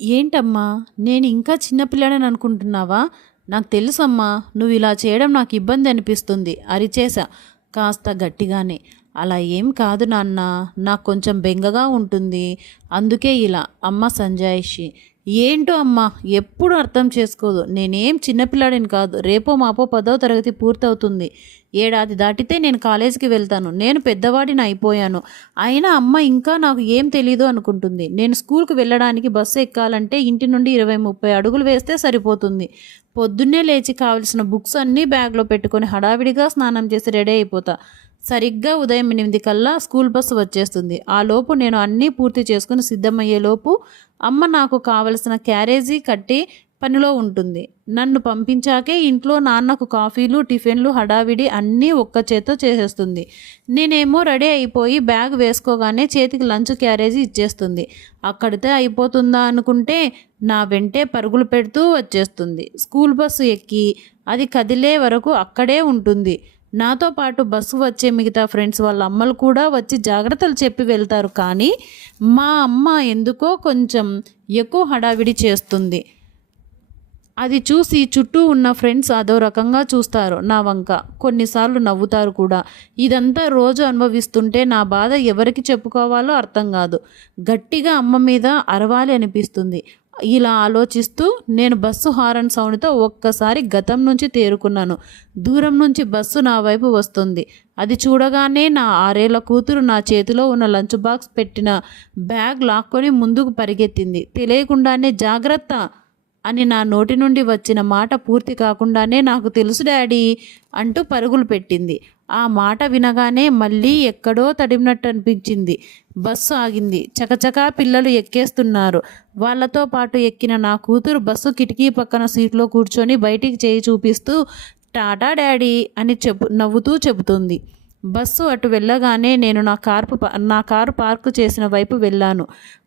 ఏంటమ్మా నేను ఇంకా చిన్నపిల్లడని అనుకుంటున్నావా? నాకు తెలుసమ్మా నువ్వు ఇలా చేయడం నాకు ఇబ్బంది అనిపిస్తుంది అరిచేసా కాస్త గట్టిగానే. అలా ఏం కాదు నాన్న నాకు కొంచెం బెంగగా ఉంటుంది అందుకే ఇలా అమ్మ సంజాయిషి. ఏంటో అమ్మా ఎప్పుడు అర్థం చేసుకోదు. నేనేం చిన్నపిల్లాడిని కాదు రేపో మాపో పదో తరగతి పూర్తవుతుంది. ఏడాది దాటితే నేను కాలేజీకి వెళ్తాను. నేను పెద్దవాడిని అయిపోయాను. అయినా అమ్మ ఇంకా నాకు ఏం తెలీదు అనుకుంటుంది. నేను స్కూల్కి వెళ్ళడానికి బస్సు ఎక్కాలంటే ఇంటి నుండి ఇరవై ముప్పై అడుగులు వేస్తే సరిపోతుంది. పొద్దున్నే లేచి కావలసిన బుక్స్ అన్నీ బ్యాగ్లో పెట్టుకొని హడావిడిగా స్నానం చేసి రెడీ అయిపోతా. సరిగ్గా ఉదయం ఎనిమిది కల్లా స్కూల్ బస్సు వచ్చేస్తుంది. ఆ లోపు నేను అన్నీ పూర్తి చేసుకుని సిద్ధమయ్యే లోపు అమ్మ నాకు కావలసిన క్యారేజీ కట్టి పనిలో ఉంటుంది. నన్ను పంపించాకే ఇంట్లో నాన్నకు కాఫీలు టిఫిన్లు హడావిడి అన్నీ ఒక్క చేత్తో చేసేస్తుంది. నేనేమో రెడీ అయిపోయి బ్యాగ్ వేసుకోగానే చేతికి లంచ్ క్యారేజీ ఇచ్చేస్తుంది. అక్కడితే అయిపోతుందా అనుకుంటే నా వెంటే పరుగులు పెడుతూ వచ్చేస్తుంది. స్కూల్ బస్సు ఎక్కి అది కదిలే వరకు అక్కడే ఉంటుంది. నాతో పాటు బస్సు వచ్చే మిగతా ఫ్రెండ్స్ వాళ్ళ అమ్మలు కూడా వచ్చి జాగ్రత్తలు చెప్పి వెళ్తారు. కానీ మా అమ్మ ఎందుకో కొంచెం ఎక్కువ హడావిడి చేస్తుంది. అది చూసి చుట్టూ ఉన్న ఫ్రెండ్స్ అదో రకంగా చూస్తారు నా వంక. కొన్నిసార్లు నవ్వుతారు కూడా. ఇదంతా రోజు అనుభవిస్తుంటే నా బాధ ఎవరికి చెప్పుకోవాలో అర్థం కాదు. గట్టిగా అమ్మ మీద అరవాలి అనిపిస్తుంది. ఇలా ఆలోచిస్తూ నేను బస్సు హారన్ సౌండ్తో ఒక్కసారి గతం నుంచి తేరుకున్నాను. దూరం నుంచి బస్సు నా వైపు వస్తుంది. అది చూడగానే నా ఆరేళ్ళ కూతురు నా చేతిలో ఉన్న లంచ్ బాక్స్ పెట్టిన బ్యాగ్ లాక్కొని ముందుకు పరిగెత్తింది. తెలియకుండానే జాగ్రత్త అని నా నోటి నుండి వచ్చిన మాట పూర్తి కాకుండానే నాకు తెలుసు డాడీ అంటూ పరుగులు పెట్టింది. ఆ మాట వినగానే మళ్ళీ ఎక్కడో తడిమినట్టు అనిపించింది బస్సు ఆగింది. చకచకా పిల్లలు ఎక్కేస్తున్నారు. వాళ్ళతో పాటు ఎక్కిన నా కూతురు బస్సు కిటికీ పక్కన సీట్లో కూర్చొని బయటికి చేయి చూపిస్తూ టాటా డాడీ అని చెప్పు నవ్వుతూ చెబుతుంది. బస్సు అటు వెళ్ళగానే నేను నా కారు నా కారు పార్కు చేసిన వైపు వెళ్ళాను.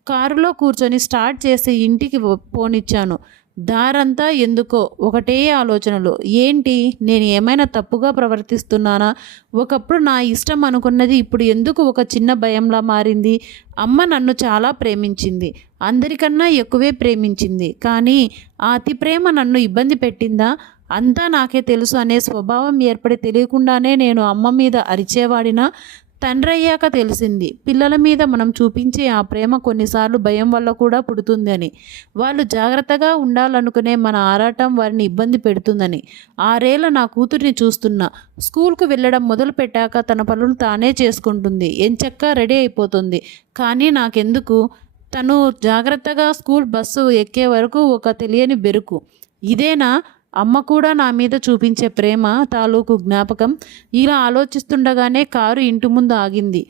కారులో కూర్చొని స్టార్ట్ చేసి ఇంటికి పోనిచ్చాను. దారంతా ఎందుకో ఒకటే ఆలోచనలు. ఏంటి? నేను ఏమైనా తప్పుగా ప్రవర్తిస్తున్నానా? ఒకప్పుడు నా ఇష్టం అనుకున్నది ఇప్పుడు ఎందుకు ఒక చిన్న భయంలా మారింది? అమ్మ నన్ను చాలా ప్రేమించింది. అందరికన్నా ఎక్కువే ప్రేమించింది. కానీ ఆ అతి ప్రేమ నన్ను ఇబ్బంది పెట్టిందా? అంతా నాకే తెలుసు అనే స్వభావం ఏర్పడి తెలియకుండానే నేను అమ్మ మీద అరిచేవాడినా? తండ్రి అయ్యాక తెలిసింది. పిల్లల మీద మనం చూపించే ఆ ప్రేమ కొన్నిసార్లు భయం వల్ల కూడా పుడుతుంది అని వాళ్ళు జాగ్రత్తగా ఉండాలనుకునే మన ఆరాటం వారిని ఇబ్బంది పెడుతుందని. ఆరేళ్ళ నా కూతుర్ని చూస్తున్నా. స్కూల్కు వెళ్ళడం మొదలు పెట్టాక తన పనులు తానే చేసుకుంటుంది. ఎంచక్కా రెడీ అయిపోతుంది. కానీ నాకెందుకు? తను జాగ్రత్తగా స్కూల్ బస్సు ఎక్కే వరకు ఒక తెలియని బెరుకు. ఇదేనా? అమ్మ కూడా నా మీద చూపించే ప్రేమ తాలూకు జ్ఞాపకం ఇలా ఆలోచిస్తుండగానే కారు ఇంటి ముందు ఆగింది.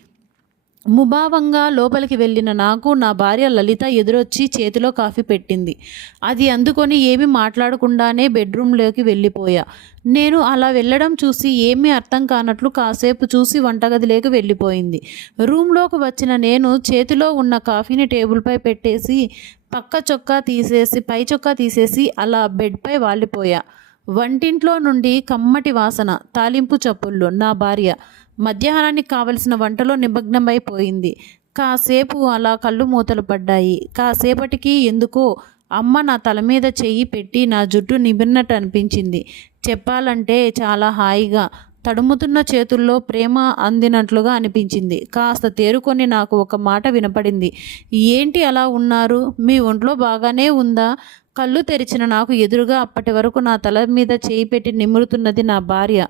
ముభావంగా లోపలికి వెళ్ళిన నాకు నా భార్య లలిత ఎదురొచ్చి చేతిలో కాఫీ పెట్టింది. అది అందుకొని ఏమీ మాట్లాడకుండానే బెడ్రూమ్లోకి వెళ్ళిపోయా. నేను అలా వెళ్ళడం చూసి ఏమీ అర్థం కానట్లు కాసేపు చూసి వంటగదిలోకి వెళ్ళిపోయింది. రూమ్లోకి వచ్చిన నేను చేతిలో ఉన్న కాఫీని టేబుల్పై పెట్టేసి పక్క చొక్కా తీసేసి పై చొక్కా తీసేసి అలా బెడ్పై వాలిపోయా. వంటింట్లో నుండి కమ్మటి వాసన తాలింపు చప్పుళ్ళు నా భార్య. మధ్యాహ్నానికి కావలసిన వంటలో నిమగ్నమైపోయింది కాసేపు అలా కళ్ళు మూతలు పడ్డాయి. కాసేపటికి ఎందుకో అమ్మ నా తల మీద చెయ్యి పెట్టి నా జుట్టు నిబిన్నట్టు అనిపించింది. చెప్పాలంటే చాలా హాయిగా తడుముతున్న చేతుల్లో ప్రేమ అందినట్లుగా అనిపించింది. కాస్త తేరుకొని నాకు ఒక మాట వినపడింది. ఏంటి అలా ఉన్నారు? మీ ఒంట్లో బాగానే ఉందా? కళ్ళు తెరిచిన నాకు ఎదురుగా అప్పటి వరకు నా తల మీద చేయి పెట్టి నిమురుతున్నది నా భార్య.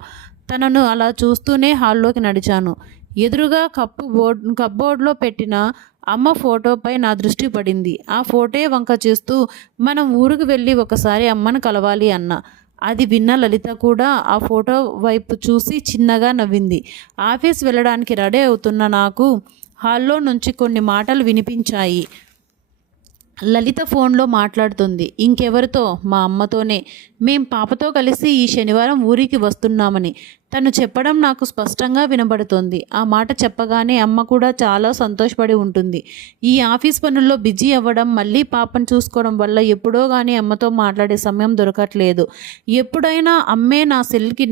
తనను అలా చూస్తూనే హాల్లోకి నడిచాను. ఎదురుగా కప్పు బోర్డ్ కప్బోర్డ్లో పెట్టిన అమ్మ ఫోటోపై నా దృష్టి పడింది. ఆ ఫోటో వంక చేస్తూ మనం ఊరికి వెళ్ళి ఒకసారి అమ్మను కలవాలి అన్న. అది విన్న లలిత కూడా ఆ ఫోటో వైపు చూసి చిన్నగా నవ్వింది. ఆఫీస్ వెళ్ళడానికి రెడీ అవుతున్న నాకు హాల్లో నుంచి కొన్ని మాటలు వినిపించాయి. లలిత ఫోన్లో మాట్లాడుతుంది. ఇంకెవరితో? మా అమ్మతోనే. మేం పాపతో కలిసి ఈ శనివారం ఊరికి వస్తున్నామని. తను చెప్పడం నాకు స్పష్టంగా వినబడుతోంది. ఆ మాట చెప్పగానే అమ్మ కూడా చాలా సంతోషపడి ఉంటుంది. ఈ ఆఫీస్ పనుల్లో బిజీ అవ్వడం మళ్ళీ పాపను చూసుకోవడం వల్ల ఎప్పుడో కానీ అమ్మతో మాట్లాడే సమయం దొరకట్లేదు. ఎప్పుడైనా అమ్మే నా సెల్కి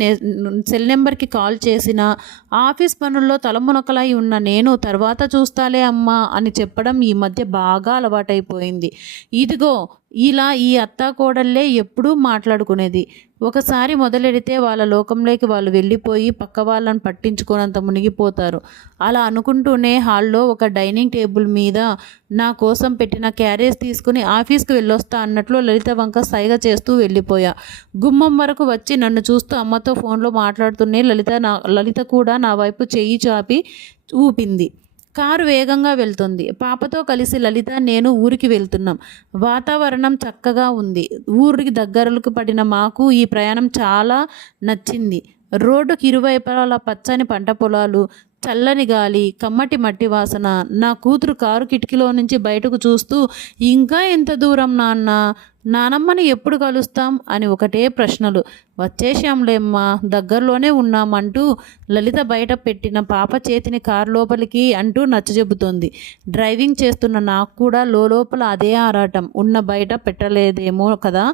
సెల్ నెంబర్కి కాల్ చేసినా ఆఫీస్ పనుల్లో తలమునకలై ఉన్న నేను తర్వాత చూస్తాలే అమ్మా అని చెప్పడం ఈ మధ్య బాగా అలవాటైపోయింది. ఇదిగో ఇలా ఈ అత్త కోడళ్ళే ఎప్పుడూ మాట్లాడుకునేది. ఒకసారి మొదలెడితే వాళ్ళ లోకంలోకి వాళ్ళు వెళ్ళిపోయి పక్క వాళ్ళని పట్టించుకోనంత మునిగిపోతారు. అలా అనుకుంటూనే హాల్లో ఒక డైనింగ్ టేబుల్ మీద నా కోసం పెట్టిన క్యారేజ్ తీసుకుని ఆఫీస్కి వెళ్ళొస్తా అన్నట్లు లలిత వంక సైగ చేస్తూ వెళ్ళిపోయా. గుమ్మం వరకు వచ్చి నన్ను చూస్తూ అమ్మతో ఫోన్లో మాట్లాడుతూనే లలిత నా లలిత కూడా నా వైపు చెయ్యి చాపి ఊపింది. కారు వేగంగా వెళ్తుంది. పాపతో కలిసి లలిత నేను ఊరికి వెళ్తున్నాం. వాతావరణం చక్కగా ఉంది. ఊరికి దగ్గరలకు పడిన మాకు ఈ ప్రయాణం చాలా నచ్చింది. రోడ్డుకి ఇరువైపులా పచ్చని పంట పొలాలు చల్లని గాలి కమ్మటి మట్టి వాసన. నా కూతురు కారు కిటికీలో నుంచి బయటకు చూస్తూ ఇంకా ఎంత దూరం నాన్న? నానమ్మని ఎప్పుడు కలుస్తాం? అని ఒకటే ప్రశ్నలు. వచ్చేసాంలేమ్మా దగ్గరలోనే ఉన్నామంటూ లలిత బయట పెట్టిన పాప చేతిని కారు లోపలికి అంటూ నచ్చజెబుతోంది డ్రైవింగ్ చేస్తున్న నాకు కూడా లోపల అదే ఆరాటం. ఉన్న బయట పెట్టలేదేమో కదా?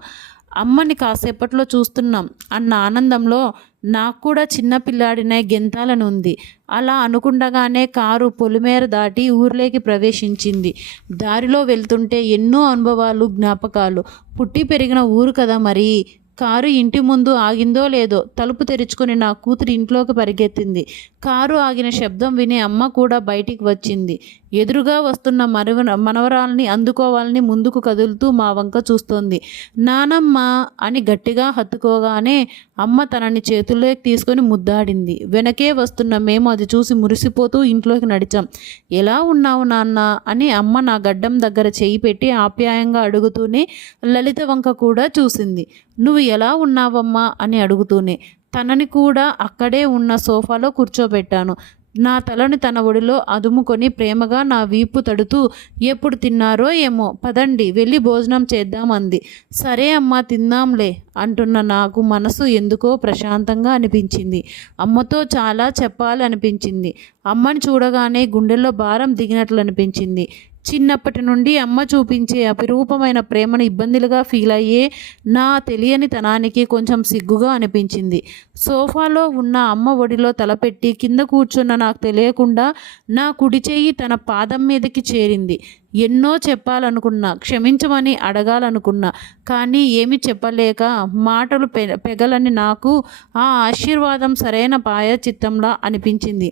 అమ్మని కాసేపట్లో చూస్తున్నాం అన్న ఆనందంలో నాకు కూడా చిన్న పిల్లాడినే గెంతాలని ఉంది అలా అనుకుండగానే కారు పొలిమేర దాటి ఊర్లోకి ప్రవేశించింది. దారిలో వెళ్తుంటే ఎన్నో అనుభవాలు జ్ఞాపకాలు. పుట్టి పెరిగిన ఊరు కదా మరి. కారు ఇంటి ముందు ఆగిందో లేదో తలుపు తెరుచుకొని నా కూతురు ఇంట్లోకి పరిగెత్తింది. కారు ఆగిన శబ్దం విని అమ్మ కూడా బయటికి వచ్చింది. ఎదురుగా వస్తున్న మనవ మనవరాల్ని అందుకోవాలని ముందుకు కదులుతూ మా వంక చూస్తోంది. నానమ్మ అని గట్టిగా హత్తుకోగానే అమ్మ తనని చేతుల్లోకి తీసుకొని ముద్దాడింది. వెనకే వస్తున్న మేము అది చూసి మురిసిపోతూ ఇంట్లోకి నడిచాం. ఎలా ఉన్నావు నాన్న అని అమ్మ నా గడ్డం దగ్గర చేయి పెట్టి ఆప్యాయంగా అడుగుతూనే లలిత వంక కూడా చూసింది. నువ్వు ఎలా ఉన్నావమ్మా అని అడుగుతూనే తనని కూడా అక్కడే ఉన్న సోఫాలో కూర్చోబెట్టాను. నా తలని తన ఒడిలో అదుముకొని ప్రేమగా నా వీపు తడుతూ ఎప్పుడు తిన్నారో ఏమో పదండి వెళ్ళి భోజనం చేద్దామంది సరే అమ్మా తిందాంలే అంటున్న నాకు మనసు ఎందుకో ప్రశాంతంగా అనిపించింది. అమ్మతో చాలా చెప్పాలనిపించింది. అమ్మని చూడగానే గుండెల్లో భారం దిగినట్లు అనిపించింది చిన్నప్పటి నుండి అమ్మ చూపించే అపిరూపమైన ప్రేమను ఇబ్బందులుగా ఫీల్ అయ్యే నా తెలియని తనానికి కొంచెం సిగ్గుగా అనిపించింది. సోఫాలో ఉన్న అమ్మ ఒడిలో తలపెట్టి కింద కూర్చున్న నాకు తెలియకుండా నా కుడి చేయి తన పాదం మీదకి చేరింది. ఎన్నో చెప్పాలనుకున్నా క్షమించమని అడగాలనుకున్నా కానీ ఏమి చెప్పలేక మాటలు పె పెగలని నాకు ఆ ఆశీర్వాదం సరైన పాయచిత్తంలా అనిపించింది.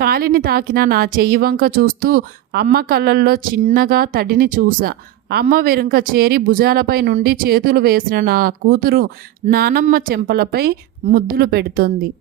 కాలిని తాకిన నా చెయ్యి వంక చూస్తూ అమ్మ కళ్ళల్లో చిన్నగా తడిని చూసా అమ్మ వెనుక చేరి భుజాలపై నుండి చేతులు వేసిన నా కూతురు నానమ్మ చెంపలపై ముద్దులు పెడుతోంది.